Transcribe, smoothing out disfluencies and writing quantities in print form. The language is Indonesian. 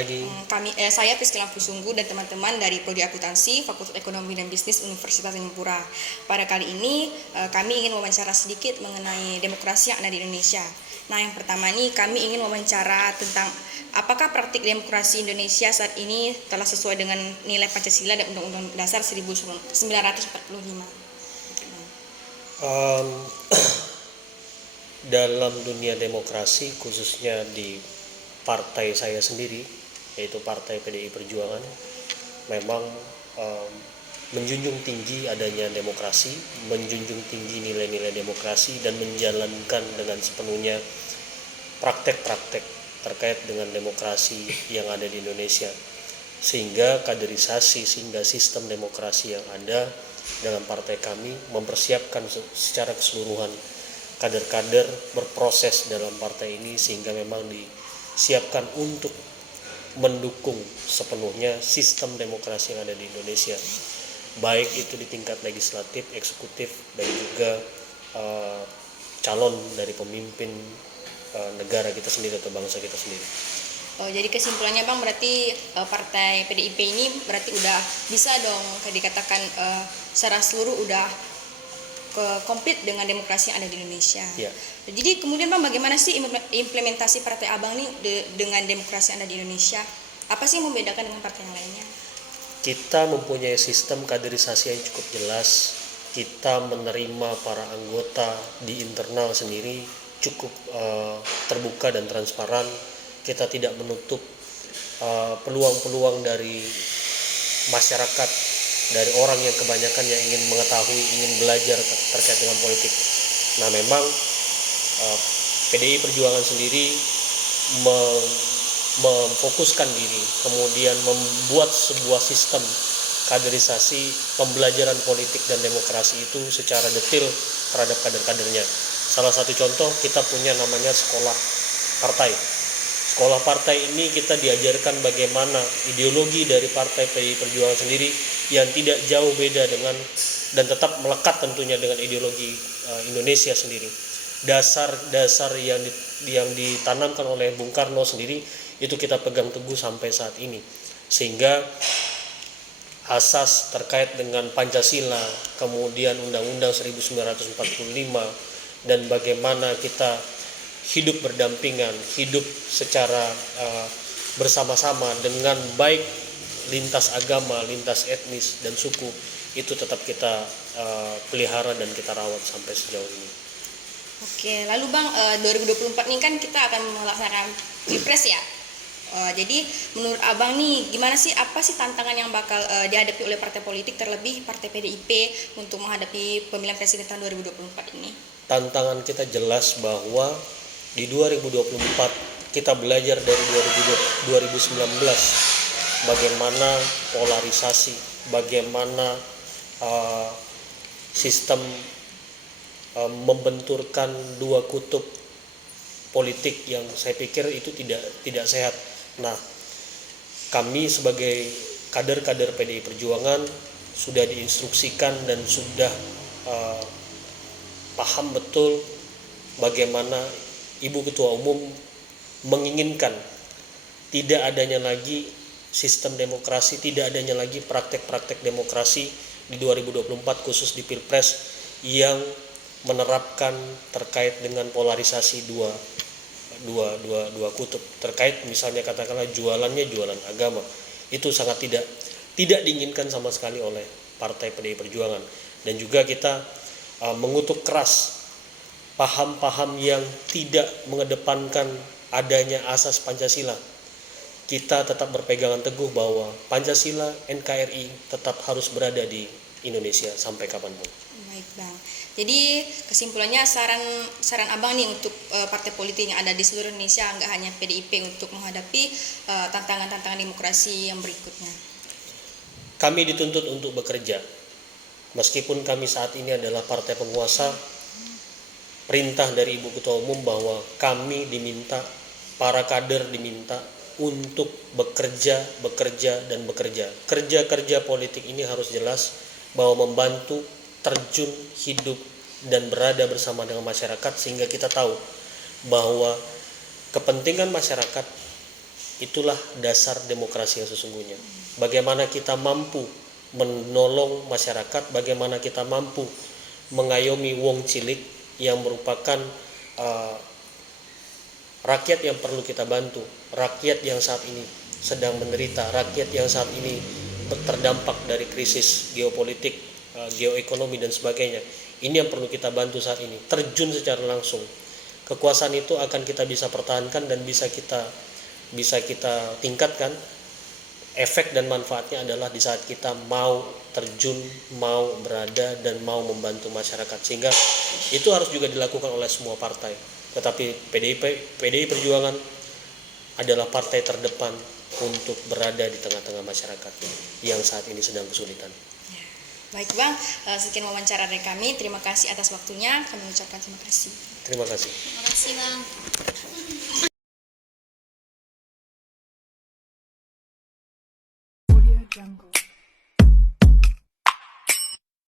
pagi. Saya Priscilla Pusunggu dan teman-teman dari Prodi Akuntansi Fakultas Ekonomi dan Bisnis Universitas Tanjung. Pada kali ini kami ingin wawancara sedikit mengenai demokrasi yang ada di Indonesia. Nah, yang pertama ini kami ingin wawancara tentang apakah praktik demokrasi Indonesia saat ini telah sesuai dengan nilai Pancasila dan Undang-Undang Dasar 1945. Dalam dunia demokrasi, khususnya di partai saya sendiri, yaitu Partai PDI Perjuangan, memang menjunjung tinggi adanya demokrasi, menjunjung tinggi nilai-nilai demokrasi, dan menjalankan dengan sepenuhnya praktek-praktek terkait dengan demokrasi yang ada di Indonesia, sehingga kaderisasi, sehingga sistem demokrasi yang ada dengan partai kami mempersiapkan secara keseluruhan kader-kader berproses dalam partai ini, sehingga memang disiapkan untuk mendukung sepenuhnya sistem demokrasi yang ada di Indonesia, baik itu di tingkat legislatif, eksekutif, dan juga calon dari pemimpin negara kita sendiri atau bangsa kita sendiri. Jadi kesimpulannya Bang, berarti partai PDIP ini berarti udah bisa dong dikatakan secara seluruh udah komplit dengan demokrasi yang ada di Indonesia. Ya. Jadi kemudian Bang, bagaimana sih implementasi partai Abang nih dengan demokrasi yang ada di Indonesia? Apa sih yang membedakan dengan partai yang lainnya? Kita mempunyai sistem kaderisasi yang cukup jelas. Kita menerima para anggota di internal sendiri cukup terbuka dan transparan. Kita tidak menutup peluang-peluang dari masyarakat, dari orang yang kebanyakan yang ingin mengetahui, ingin belajar terkait dengan politik. Nah, memang PDI Perjuangan sendiri memfokuskan diri, kemudian membuat sebuah sistem kaderisasi pembelajaran politik dan demokrasi itu secara detail terhadap kader-kadernya. Salah satu contoh, kita punya namanya sekolah partai. Sekolah partai ini kita diajarkan bagaimana ideologi dari Partai PDI Perjuangan sendiri yang tidak jauh beda dengan dan tetap melekat tentunya dengan ideologi Indonesia sendiri. Dasar-dasar yang ditanamkan oleh Bung Karno sendiri itu kita pegang teguh sampai saat ini, sehingga asas terkait dengan Pancasila, kemudian Undang-Undang 1945, dan bagaimana kita hidup berdampingan, hidup secara bersama-sama dengan baik lintas agama, lintas etnis dan suku, itu tetap kita pelihara dan kita rawat sampai sejauh ini. Oke, lalu Bang, 2024 ini kan kita akan melaksanakan Pilpres ya. Jadi menurut Abang nih, gimana sih, apa sih tantangan yang bakal dihadapi oleh partai politik, terlebih partai PDIP untuk menghadapi pemilihan presiden tahun 2024 ini? Tantangan kita jelas bahwa di 2024 kita belajar dari 2019 bagaimana polarisasi, bagaimana sistem membenturkan dua kutub politik yang saya pikir itu tidak sehat. Nah, kami sebagai kader-kader PDI Perjuangan sudah diinstruksikan dan sudah paham betul bagaimana Ibu Ketua Umum menginginkan tidak adanya lagi sistem demokrasi, tidak adanya lagi praktek-praktek demokrasi di 2024, khusus di Pilpres yang menerapkan terkait dengan polarisasi dua kutub, terkait misalnya katakanlah jualannya jualan agama. Itu sangat tidak diinginkan sama sekali oleh Partai PDI Perjuangan. Dan juga kita mengutuk keras paham-paham yang tidak mengedepankan adanya asas Pancasila. Kita tetap berpegangan teguh bahwa Pancasila, NKRI tetap harus berada di Indonesia sampai kapanpun. Baik Bang, jadi kesimpulannya saran Abang nih untuk partai politik yang ada di seluruh Indonesia, nggak hanya PDIP, untuk menghadapi tantangan-tantangan demokrasi yang berikutnya. Kami dituntut untuk bekerja, meskipun kami saat ini adalah partai penguasa. Perintah dari Ibu Ketua Umum bahwa kami diminta, para kader diminta untuk bekerja. Kerja politik ini harus jelas bahwa membantu terjun hidup dan berada bersama dengan masyarakat, sehingga kita tahu bahwa kepentingan masyarakat itulah dasar demokrasi yang sesungguhnya. Bagaimana kita mampu menolong masyarakat, bagaimana kita mampu mengayomi wong cilik yang merupakan rakyat yang perlu kita bantu, rakyat yang saat ini sedang menderita, rakyat yang saat ini terdampak dari krisis geopolitik, geoekonomi dan sebagainya. Ini yang perlu kita bantu saat ini, terjun secara langsung. Kekuasaan itu akan kita bisa pertahankan dan bisa kita tingkatkan. Efek dan manfaatnya adalah di saat kita mau terjun, mau berada dan mau membantu masyarakat, sehingga itu harus juga dilakukan oleh semua partai. Tetapi PDI Perjuangan adalah partai terdepan untuk berada di tengah-tengah masyarakat yang saat ini sedang kesulitan. Baik Bang, sekian wawancara dari kami. Terima kasih atas waktunya. Kami ucapkan terima kasih. Terima kasih. Terima kasih Bang. Jungle.